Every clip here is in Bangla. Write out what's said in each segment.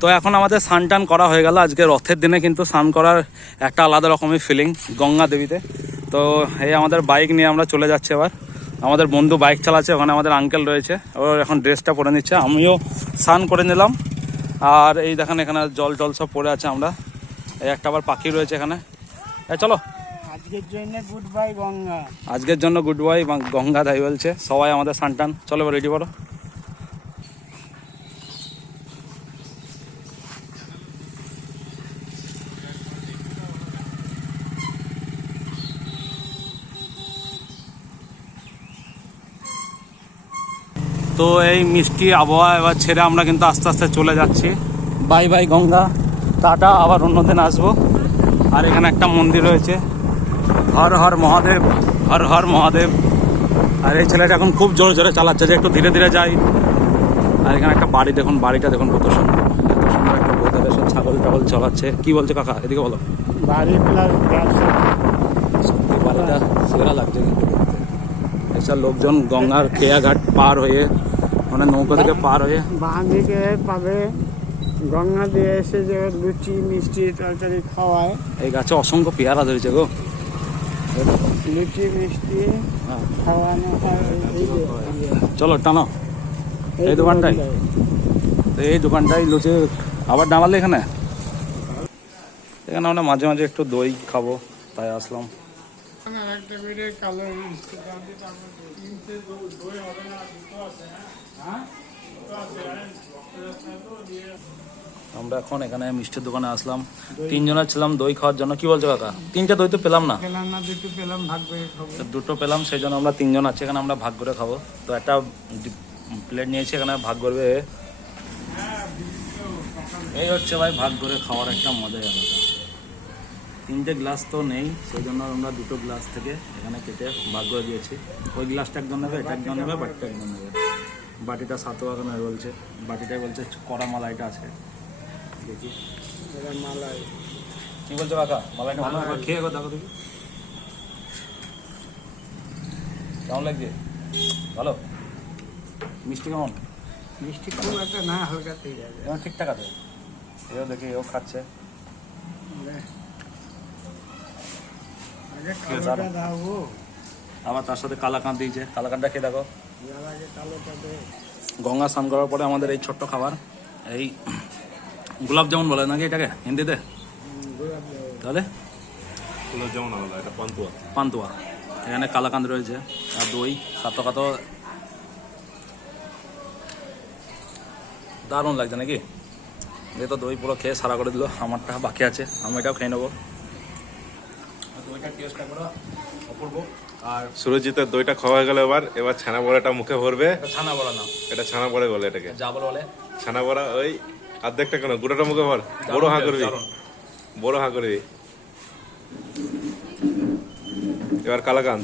তো এখন আমাদের স্নান টান করা হয়ে গেল। আজকে রথের দিনে কিন্তু স্নান করার একটা আলাদা রকমের ফিলিং গঙ্গা দেবীতে। তো এই আমাদের বাইক নিয়ে আমরা চলে যাচ্ছি। এবার আমাদের বন্ধু বাইক চালাচ্ছে, ওখানে আমাদের আঙ্কেল রয়েছে, ওর এখন ড্রেসটা পরে নিচ্ছে, আমিও স্নান করে নিলাম। আর এই দেখেন এখানে জল টল সব পড়ে আছে। আমরা এই একটা আবার পাখি রয়েছে এখানে। চলো আজকের জন্য গুড বাই গঙ্গা, আজকের জন্য গুড বাই গঙ্গা তাই বলছে সবাই আমাদের স্নান টান। চলো এবার রেডি করো। তো এই মিষ্টি আবহাওয়া এবার ছেড়ে আমরা কিন্তু আস্তে আস্তে চলে যাচ্ছি। বাই বাই গঙ্গা, টাটা, আবার অন্যদিন আসবো। আর এখানে একটা মন্দির রয়েছে, হর হর মহাদেব, হর হর মহাদেব। আর এই ছেলেটা এখন খুব জোরে জোরে চালাচ্ছে, যে একটু ধীরে ধীরে যাই। আর এখানে একটা বাড়ি দেখুন, বাড়িটা দেখুন কত সুন্দর, এত সুন্দর একটা ভেতরে সব ছাগল টাগল চলাচ্ছে। কি বলছে কাকা, এদিকে বলো। বাড়ি প্লাস ব্যবসা, সত্যি বাড়িটা সেরা লাগছে কিন্তু। এসব লোকজন গঙ্গার খেয়াঘাট পার হয়ে, মানে নৌকা থেকে পার হয়ে বাঁ দিকে পাবে গঙ্গা দিয়ে এসে যে লুচি মিষ্টি তরকারি খাওয়ায়। এই গাছে অসংখ্য পেয়ারা ধরেছে গো। লুচি মিষ্টি খাওয়ানো হয়। চলো টানো এই দোকানটাই, এই দোকানটাই লুচি। আবার ডামালে এখানে আমরা মাঝে মাঝে একটু দই খাবো, তাই আসলাম। আমরা এখন এখানে মিষ্টির দোকানে আসলাম, তিনজনের ছিলাম দই খাওয়ার জন্য। কি বলছো কাকা? তিনটে দই তো পেলাম না, দুটো পেলাম, ভাগ করে খাবো। দুটো পেলাম, সেই জন্য আমরা তিনজন আছি এখানে, আমরা ভাগ করে খাবো। তো একটা প্লেট নিয়েছি, এখানে ভাগ করবে। এই হচ্ছে ভাই ভাগ করে খাওয়ার একটা মজাই আলাদা। তিনটে গ্লাস তো নেই, সেই জন্য আমরা দুটো গ্লাস থেকে এখানে কেটে ভাগ করে দিয়েছি। ওই গ্লাসটা একজন নেবে, এটা একজন নেবে, বাটিটা একজন নেবে। বাটিটা 7 টাকা নেবে বলছে, বাটিটাই বলছে কড়া মালাইটা আছে। দেখি মালাই কি বলছো কাকা, মালাইটা ভালো খেয়ে গো, দেখো দেখি কেমন লাগছে। ভালো মিষ্টি কেমন? মিষ্টি খুব একটা না, হালকাতেই যাবে, যেমন ঠিকঠাক আছে। এও দেখি এও খাচ্ছে। আবার তার সাথে কালাকাঁদ দিয়েছে, কালাকাঁদটা খেয়ে দেখো। গঙ্গা স্নান করার পরে আমাদের এই ছোট্ট খাবার, এই গোলাপ জামুন বলে নাকি এটাকে হিন্দিতে? তাহলে গোলাপ জামুন আলাদা, এটা পান্তুয়া। পান্তুয়া। এখানে কালাকাঁদ রয়েছে আর দই, সাতো কাতো দারুণ লাগছে নাকি? এ তো দই পুরো খেয়ে সারা করে দিল, আমারটা বাকি আছে, আমি এটাও খেয়ে নেবো। দইটা টেস্টটা করে অপূর্ব। আর সুরজিতের দইটা খাওয়া হয়ে গেল, এবার ছানা বড়াটা মুখে ভরবে। ছানা বড়া না, এটা ছানা বড়া বলে এটাকে, যা বলে ছানা বড়া। ওই অর্ধেকটা কেন, গোটাটা মুখে ভর, বড় হাঁ করবি, বড় হাঁ করবি। এবার কালাকাঁদ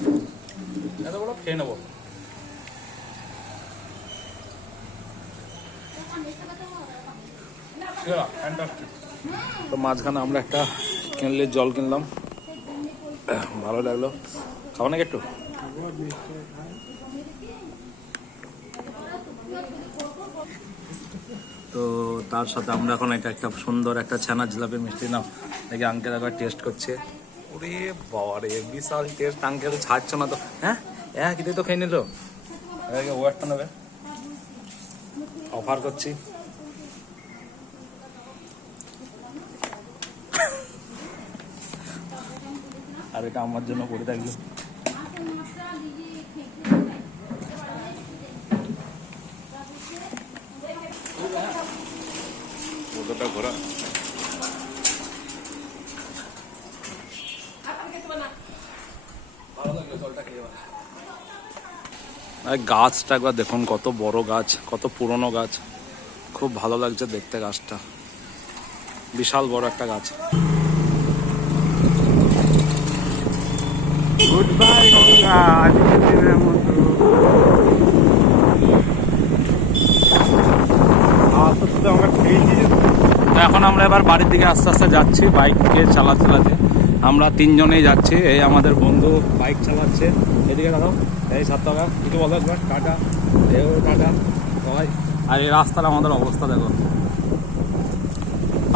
এত বড় খেয়ে নেবো। তো মাঝখানে আমরা একটা কিনলে জল কিনলাম, ভালো লাগলো। খাবো নাকি একটু? তো তার সাথে আমরা এখন এটা একটা সুন্দর একটা ছানা জিলাপির মিষ্টি নাম দেখি আঙ্কেল একবার টেস্ট করছে। ওরে বাবা রে, বিশাল টেস্ট, আঙ্কেল ছাড়ছো না তো। হ্যাঁ হ্যাঁ, কিন্তু তো খেয়ে নিল। ওয়ারটা নেবে, অফার করছি। আর এটা আমার জন্য করে থাকলো। ওটা ঘোরা। গাছটা একবার দেখুন, কত বড় গাছ, কত পুরনো গাছ, খুব ভালো লাগছে দেখতে গাছটা, বিশাল বড় একটা গাছ। গুড বাই গঙ্গা, আজকের দিনের মতো। এখন আমরা এবার বাড়ির দিকে আস্তে আস্তে যাচ্ছি, বাইককে চালাতে চালাতে। আমরা তিনজনেই যাচ্ছি। এই আমাদের বন্ধু বাইক চালাচ্ছে, এদিকে দাঁড়াও, এই 7 টাকা কিছু বলো একবার। টাটা, এও টাটা সবাই। আর এই রাস্তার আমাদের অবস্থা দেখো,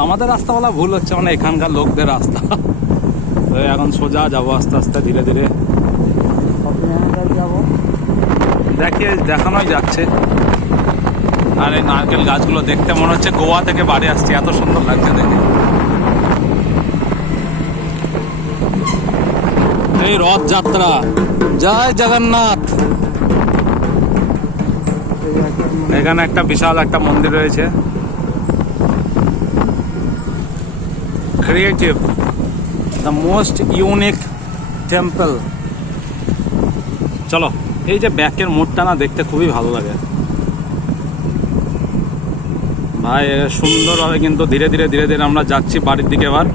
আমাদের রাস্তা বলা ভুল হচ্ছে, মানে এখানকার লোকদের রাস্তা। তো এখন সোজা যাবো আস্তে আস্তে ধীরে ধীরে। যাবো, দেখানোই যাচ্ছে। আর এই নারকেল গাছগুলো দেখতে মনে হচ্ছে গোয়া থেকে বাড়ি আসছে, এত সুন্দর লাগছে দেখে। এই রথযাত্রা, জয় জগন্নাথ। এখানে একটা বিশাল একটা মন্দির রয়েছে, creative, the most unique temple. চলো, এই যে ব্যাকের মোড়টা না দেখতে খুবই ভালো লাগে ভাই, সুন্দরভাবে কিন্তু ধীরে ধীরে ধীরে ধীরে আমরা যাচ্ছি বাড়ির দিকে। এবার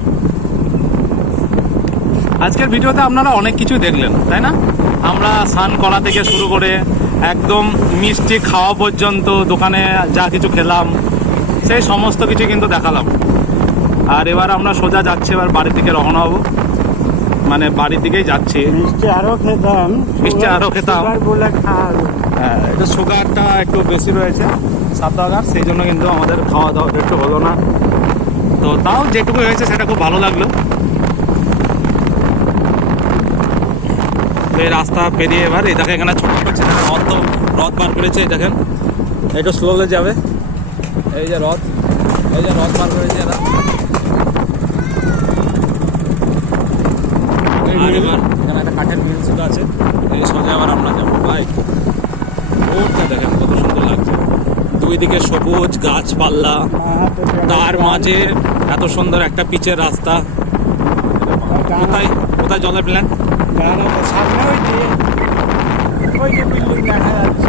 আজকের ভিডিওতে আপনারা অনেক কিছু দেখলেন, তাই না? আমরা স্নান করা থেকে শুরু করে একদম মিষ্টি খাওয়া পর্যন্ত, দোকানে যা কিছু খেলাম সেই সমস্ত কিছু কিন্তু দেখালাম। আর এবার আমরা সোজা যাচ্ছি, এবার বাড়ির দিকে রওনা হবো, মানে বাড়ির দিকেই যাচ্ছি। মিষ্টি আরো খেতাম বলে খাওয়া হবে। হ্যাঁ, এটা সুগারটা একটু বেশি রয়েছে, 7 টাকা, সেই জন্য কিন্তু আমাদের খাওয়া দাওয়া একটু হলো না। তো তাও যেটুকু হয়েছে সেটা খুব ভালো লাগলো। এই রাস্তা পেরিয়ে এবার এই দেখেন এখানে ছোট ছোট ছেলেরা রথ বার করেছে, এই দেখেন একটু স্লোলে যাবে। এই যে রথ বার করেছে এরা। আর এবার এখানে একটা কাঠের মিল শুধু আছে, এই সোজা আবার আমরা যাবো। ভাই রোডটা দেখেন কত সুন্দর লাগছে, দুই দিকে সবুজ গাছপালা, তার মাঝে এত সুন্দর একটা পিচের রাস্তা। কোথায় কোথায় জলের প্ল্যান্ট? সামনে ওই যে বিল্ডিং দেখা যাচ্ছে,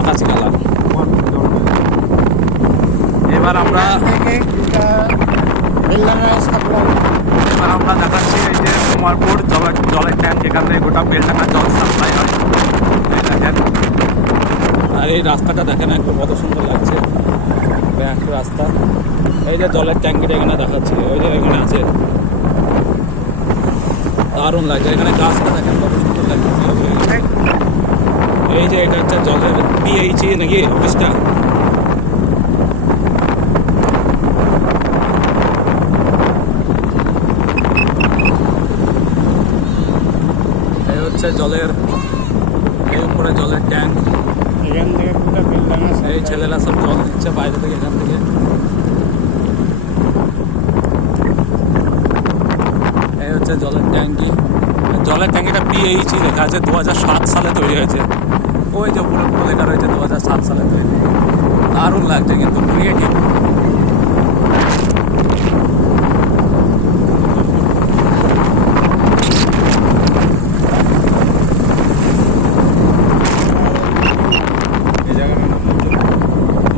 আকাশি কালার। এবার আমরা দেখাচ্ছি এই যে কুমারপুর জলের ট্যাঙ্ক, এখান থেকে গোটা বেলডাঙ্গা জল সাপ্লাই হয়, এই দেখেন। আর এই রাস্তাটা দেখেন একটু কত সুন্দর লাগছে, ব্যাঙ্ক রাস্তা। এই যে জলের ট্যাঙ্কিটা এখানে দেখাচ্ছি, ওই যে এখানে আছে, দারুণ লাগছে। এখানে গাছটা দেখেন কত সুন্দর লাগছে। এই যে এটা হচ্ছে জলের পিএইচই নাকি অফিসটা। এই হচ্ছে জলের, এই উপরে জলের ট্যাঙ্ক। এখান থেকে পুরো বিল্ডিং আছে। এই ছেলেরা সব জল দিচ্ছে বাইরে থেকে, এখান থেকে। এই হচ্ছে জলের ট্যাঙ্কি। জলের ট্যাঙ্কিটা পিএইচই লেখা আছে, 2007 সালে তৈরি হয়েছে। ওই যে উপরে লেখা রয়েছে 2007 সালে তৈরি। দারুণ লাগছে কিন্তু, ক্রিয়েটিভ।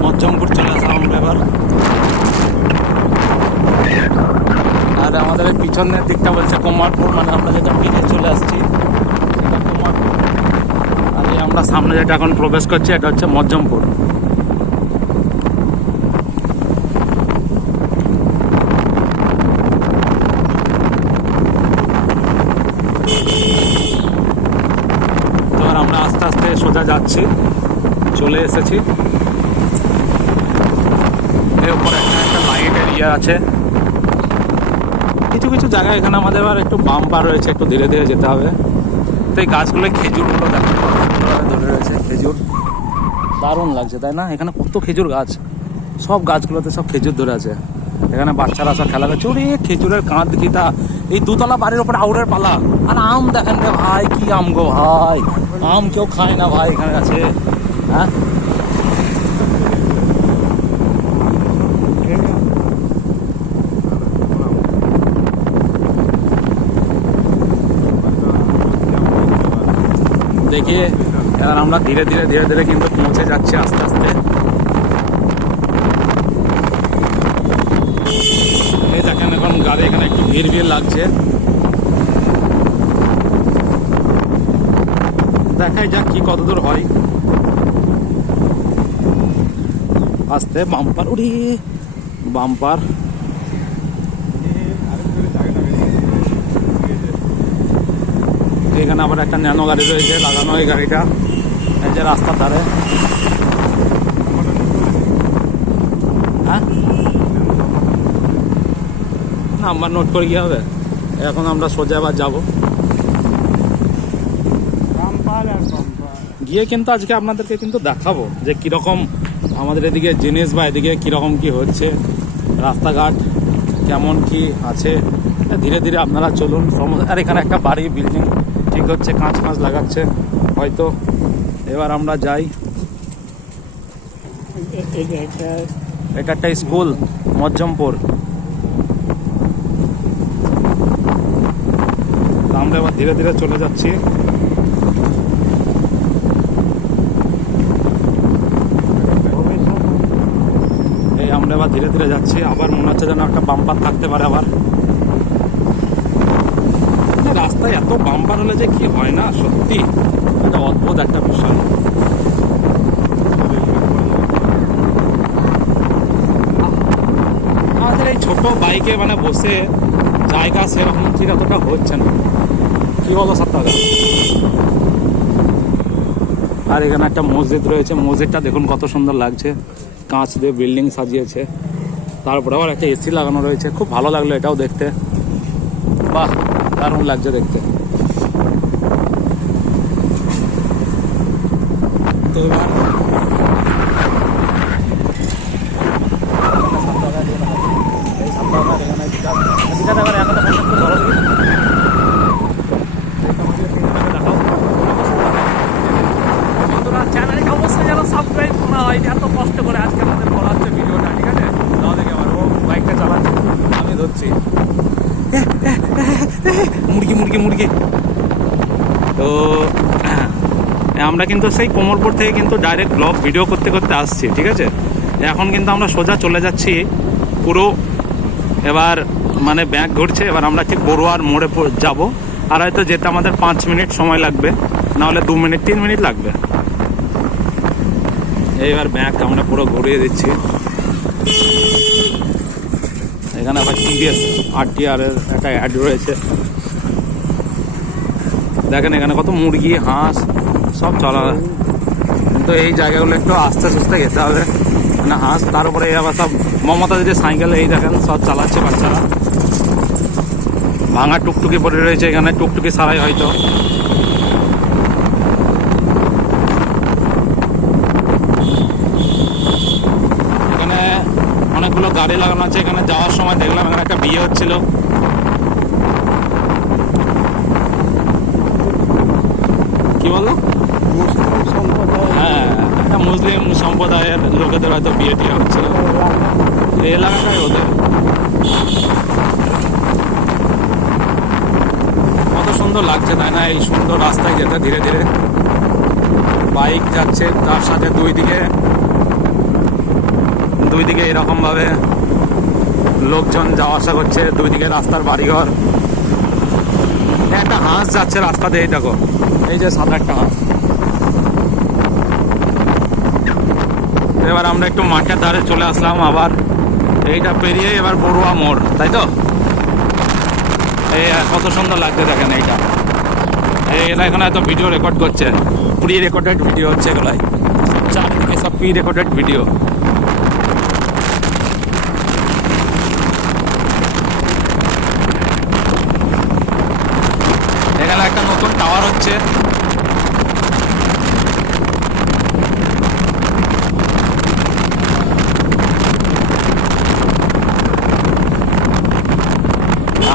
মজ্জমপুর চলে আসলাম আমরা এবার। আর আমাদের এই পিছনের দিকটা বলছে কুমারপুর, মানে আমরা যেটা পেরিয়ে চলে আসছি সেটা কুমারপুর। আর এই আমরা সামনে যেটা এখন প্রবেশ করছি এটা হচ্ছে মজ্জমপুর। তো আর আমরা আস্তে আস্তে সোজা যাচ্ছি, চলে এসেছি। এর উপরে একটা লাইটের ইয়ে আছে। কিছু কিছু জায়গায় এখানে আমাদের আবার একটু বাম্পার রয়েছে, একটু ধীরে ধীরে যেতে হবে। তো এই গাছগুলো খেজুরগুলো দেখেন ধরে রয়েছে, খেজুর দারুণ লাগছে, তাই না? এখানে কত খেজুর গাছ, সব গাছগুলোতে সব খেজুর ধরে আছে। এখানে বাচ্চারা সব খেলা করছে। ওরে খেজুরের কাঁধ কিটা, এই 2 তলা বাড়ির ওপরে আউড়ের পালা। আর আম দেখেন রে ভাই, কি আম গো ভাই, আম কেউ খায় না ভাই এখানে আছে। হ্যাঁ, দেখিয়ে এবার আমরা ধীরে ধীরে ধীরে ধীরে কিন্তু পৌঁছে যাচ্ছি আস্তে আস্তে। এই দেখেন এখন গাড়ি এখানে একটু ভিড় ভিড় লাগছে। দেখাই যাক কি কত দূর হয়। আস্তে বাম্পার, উড়ি বাম্পার। এখানে আবার একটা ন্যানো গাড়ি রয়েছে লাগানো, এই গাড়িটা এই যে রাস্তার ধারে। হ্যাঁ, নাম্বার নোট করে কি হবে। এখন আমরা সোজা আবার যাবো, বাম্পার আর বাম্পার। গিয়ে কিন্তু আজকে আপনাদেরকে কিন্তু দেখাবো যে কীরকম আমাদের এদিকে জিনিস বা এদিকে কীরকম কি হচ্ছে, রাস্তাঘাট কেমন কি আছে। ধীরে ধীরে আপনারা চলুন। আর এখানে একটা বাড়ি বিল্ডিং ঠিক হচ্ছে, কাঁচ লাগাচ্ছে হয়তো। এবার আমরা যাই। এটা একটা স্কুল, মজ্জমপুর। আমরা এবার ধীরে ধীরে চলে যাচ্ছি। এই আমরা এবার ধীরে ধীরে যাচ্ছি। আবার মনে হচ্ছে যেন একটা বাম্পার থাকতে পারে আবার। রাস্তায় এত বাম্পার হলে যে কি হয় না, সত্যি এটা অদ্ভুত একটা বিষয়। আমাদের এই ছোট বাইকে মানে বসে জায়গা সেরকম ঠিক এতটা হচ্ছে না, কি বলো সাত্তার? আর এখানে একটা মসজিদ রয়েছে, মসজিদটা দেখুন কত সুন্দর লাগছে, কাঁচ দিয়ে বিল্ডিং সাজিয়েছে, তারপরে আবার একটা এসি লাগানো রয়েছে। খুব ভালো লাগলো এটাও দেখতে, বাহ দারুণ লাগছে দেখতে। তো এবার চ্যানেলটা অবশ্যই যেন সাবস্ক্রাইব করা হয়, এত কষ্ট করে আজকে আমাদের করা হচ্ছে ভিডিওটা, ঠিক আছে? তাও দেখে আমার ও বাইকটা চালাচ্ছে, আমি ধরছি মুরগি। তো আমরা কিন্তু সেই কোমরপুর থেকে কিন্তু ডাইরেক্ট ব্লগ ভিডিও করতে করতে আসছি, ঠিক আছে? এখন কিন্তু আমরা সোজা চলে যাচ্ছি পুরো, এবার মানে ব্যাগ ঘুরছে। এবার আমরা ঠিক বড়ুয়ার মোড়ে যাব, আর হয়তো যেতে আমাদের 5 মিনিট সময় লাগবে, নাহলে 2 মিনিট 3 মিনিট লাগবে। এইবার ব্যাগ আমরা পুরো ঘুরিয়ে দিচ্ছি। এখানে আবার টিভিএস RTR এর একটা অ্যাড রয়েছে, দেখেন এখানে কত মুরগি হাঁস সব চলা। কিন্তু এই জায়গাগুলো একটু আস্তে সুস্তে যেতে হবে, মানে হাঁস। তার উপরে আবার সব মমতা দিদি সাইকেল, এই দেখেন সব চালাচ্ছে বাচ্চারা। ভাঙা টুকটুকি পড়ে রয়েছে এখানে, টুকটুকি সারাই হয়তো। এখানে অনেকগুলো গাড়ি লাগানো আছে। এখানে যাওয়ার সময় দেখলাম এখানে একটা বিয়ে হচ্ছিল। কি বললো? হ্যাঁ, একটা মুসলিম সম্প্রদায়ের লোকেদের হয়তো বিয়ে টিয়ে হচ্ছিল এই এলাকাটাই ওদের। কত সুন্দর লাগছে তাই না, এই সুন্দর রাস্তায় যেতে ধীরে ধীরে। বাইক যাচ্ছে, তার সাথে দুই দিকে এরকম ভাবে লোকজন যাওয়া আসা করছে, দুই দিকে রাস্তার বাড়িঘর। একটা হাঁস যাচ্ছে রাস্তাতে, এই দেখো, এই যে সাদা একটা হাঁস। এবার আমরা একটু মাঠের ধারে চলে আসলাম আবার, এইটা পেরিয়ে এবার বড়ুয়া মোড়, তাই তো? এই কত সুন্দর লাগছে দেখেন এইটা। এরা এখানে এত ভিডিও রেকর্ড করছে, প্রি রেকর্ডেড ভিডিও হচ্ছে এগুলাই, চারদিকে সব প্রি রেকর্ডেড ভিডিও। এখানে একটা নতুন টাওয়ার হচ্ছে।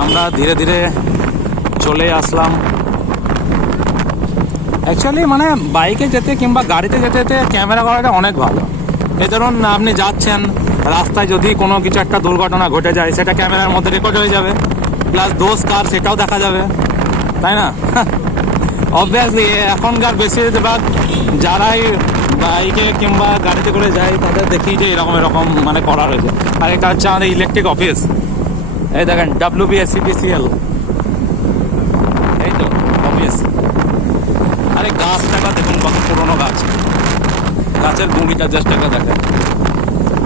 আমরা ধীরে ধীরে চলে আসলাম। অ্যাকচুয়ালি মানে বাইকে যেতে কিংবা গাড়িতে যেতে যেতে ক্যামেরা করাটা অনেক ভালো। এই ধরুন আপনি যাচ্ছেন রাস্তায়, যদি কোনো কিছু একটা দুর্ঘটনা ঘটে যায় সেটা ক্যামেরার মধ্যে রেকর্ড হয়ে যাবে, প্লাস দোষ কার সেটাও দেখা যাবে, তাই না? অবভিয়াসলি এখনকার বেশিরভাগ যারাই বাইকে কিংবা গাড়িতে করে যায় তাদের দেখি যে এরকম মানে করা রয়েছে। আর এটা হচ্ছে আমাদের ইলেকট্রিক অফিস, এই দেখেন WBSCPCL, এই তো অফিস। আরে গাছটা দেখুন কত পুরোনো গাছ, গাছের গুঁড়িটা জাস্ট একটা দেখেন।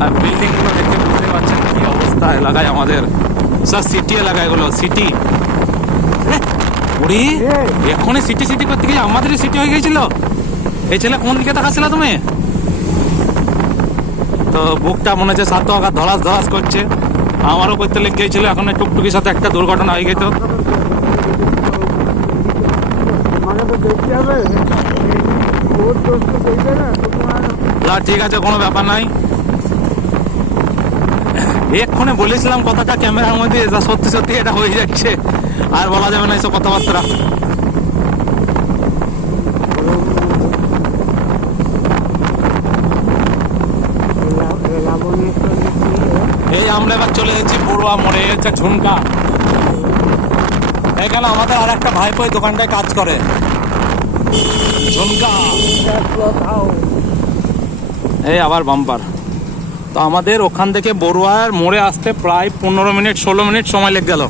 আর বিল্ডিংগুলো দেখে বুঝতে পারছেন কি অবস্থা এলাকায় আমাদের। স্যার সিটি এলাকা, এগুলো সিটি। ওরে এক্ষুনি সিটি সিটি করতে গিয়ে আমাদেরই সিটি হয়ে গেছিল। এই ছেলে কোন দিকে তাকাচ্ছিল তুমি? তো বুকটা মনে হচ্ছে সাত টাকা ধরাস ধরাস করছে, আমারও করতে লেগে গিয়েছিল। এখন এই টুকটুকির সাথে একটা দুর্ঘটনা হয়ে গেত। আমাকে তো দেখতে হবে, ওর দোষ তো দেখবে না তো তোমার। না ঠিক আছে, কোনো ব্যাপার নাই। এক্ষুনি বলেছিলাম কথাটা ক্যামেরার মধ্যে, এটা সত্যি সত্যি এটা হয়ে যাচ্ছে, আর বলা যাবে না এইসব কথাবার্তা। এই আমরা এবার চলে এসেছি বড়ুয়া মোড়ে, হচ্ছে ঝুমকা। এখানে আমাদের আর একটা ভাইপো এই দোকানটায় কাজ করে, ঝুমকা। এই আবার বাম্পার। তো আমাদের ওখান থেকে বড়ুয়ার মোড়ে আসতে প্রায় 15 মিনিট 16 মিনিট সময় লেগে গেল।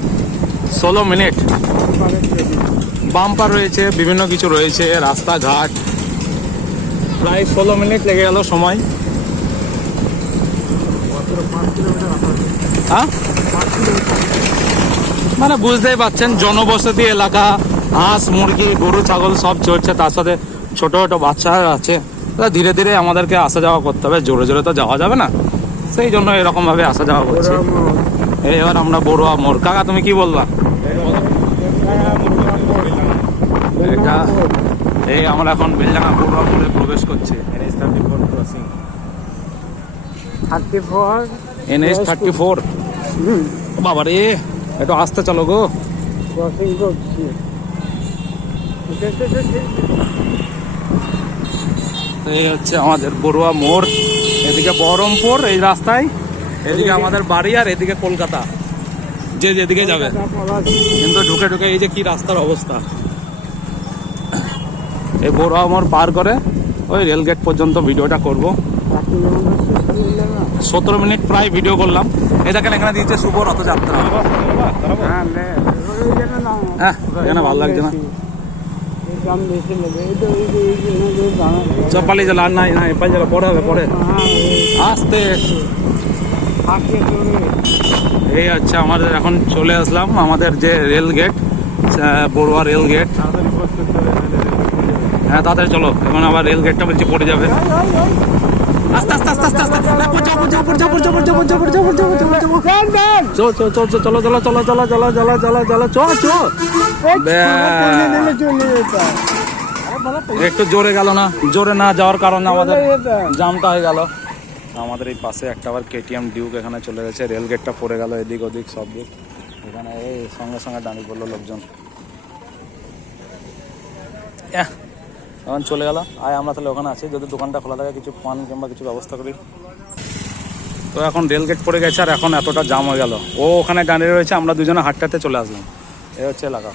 16 মিনিট। বাম্পার রয়েছে, বিভিন্ন কিছু রয়েছে, রাস্তাঘাট, প্রায় 16 মিনিট লেগে গেল সময়। হ্যাঁ, মানে বুঝতেই পারছেন জনবসতি এলাকা, হাঁস মুরগি গরু ছাগল সব চড়ছে, তার সাথে ছোট ছোট বাচ্চা আছে। ধীরে ধীরে আমাদেরকে আসা যাওয়া করতে হবে, জোরে জোরে তো যাওয়া যাবে না, সেই জন্য এরকম ভাবে আসা যাওয়া করছে। এই এবার আমরা বড়ুয়া মোড়। কাকা তুমি কি বললা? এই আমরা এখন বেলডাঙ্গা বড়ুয়া মোড়ে প্রবেশ করছি। NH 34। বাবা রে, একটু আসতে চলো গো। এই হচ্ছে আমাদের বড়ুয়া মোড়। এদিকে বহরমপুর এই রাস্তায়, এদিকে আমাদের বাড়ি, আর এদিকে কলকাতা, যে যেদিকে যাবে। কিন্তু ঢুকে ঢুকে এই যে কি রাস্তার অবস্থা। এই বড়ুয়া মোড় পার করে ওই রেলগেট পর্যন্ত ভিডিওটা করব। 17 মিনিট প্রায় ভিডিও করলাম। এই দেখেন এখানে দিয়েছে শুভ রথযাত্রা। হ্যাঁ, এখানে ভালো লাগছে না। চপালি জেলা নাই নাই পাই জেলা পরে হবে, পরে আসতে। এই হচ্ছে আমাদের এখন চলে আসলাম আমাদের যে rail gate, Barua rail gate. হ্যাঁ তাড়াতাড়ি চলো, এখন আবার রেল গেটটা বলছি পড়ে যাবে। আস্তে আস্তে আস্তে আস্তে আস্তে চলো চলো চলো চলো চলো চলো চলো চলো চলো চলো। একটু জোরে গেল না, জোরে না যাওয়ার কারণে আমাদের জামটা হয়ে গেল। আমাদের এই পাশে একটা আবার KTM ডিউক এখানে চলে গেছে, রেল গেটটা পড়ে গেল এদিক ওদিক সব দিক। এখানে এই সঙ্গে সঙ্গে দাঁড়িয়ে পড়লো লোকজন। এখন চলে গেল। আর আমরা তাহলে ওখানে আছি, যদি দোকানটা খোলা থাকে কিছু পান কিংবা কিছু ব্যবস্থা করি। তো এখন রেল গেট পড়ে গেছে, আর এখন এতটা জাম হয়ে গেল। ও ওখানে দাঁড়িয়ে রয়েছে, আমরা দুজনে হাঁটতে চলে আসলাম। এই হচ্ছে এলাকা।